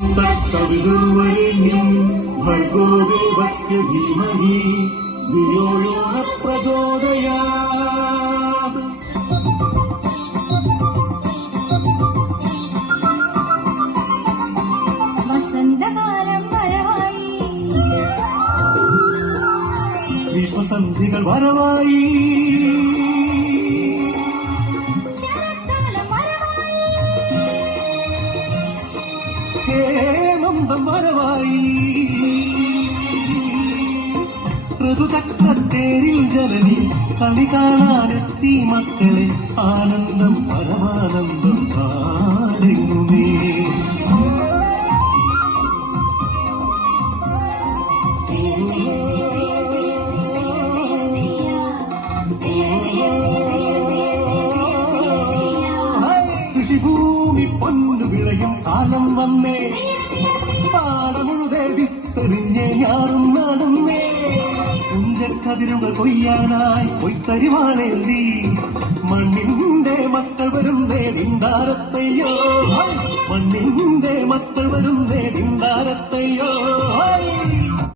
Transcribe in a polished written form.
तत्सवितुर्वरेण्यं भर्गो देवस्य धीमहि धियो यो न प्रचोदयात्। വസന്തകാലം വരവായി, വിശ്വസന്ധികൾ വരവായി, ശരത്കാലം വരവായി, ഹേമന്തം വരവായി. ഋതുചക്രത്തേരിൽ ജനനി കളി കാണാനെത്തി മക്കളെ ആനന്ദം പരമാനന്ദം പാടുന്നേ. കൃഷിഭൂമി പൊന്നു വിളയും കാലം വന്നേ, പാടമുഴുതെ വിത്തെറിഞ്ഞ് ഞാറും നടന്നേ. കുഞ്ചക്കതിരുകൾ കൊയ്യാനായി കൊയ്ത്തരിവാളേന്തി മണ്ണിന്റെ മക്കൾ വരുന്നേ നിന്താരത്തയ്യോ, മണ്ണിന്റെ മക്കൾ വരുന്നേ നിന്താരത്തയ്യോ.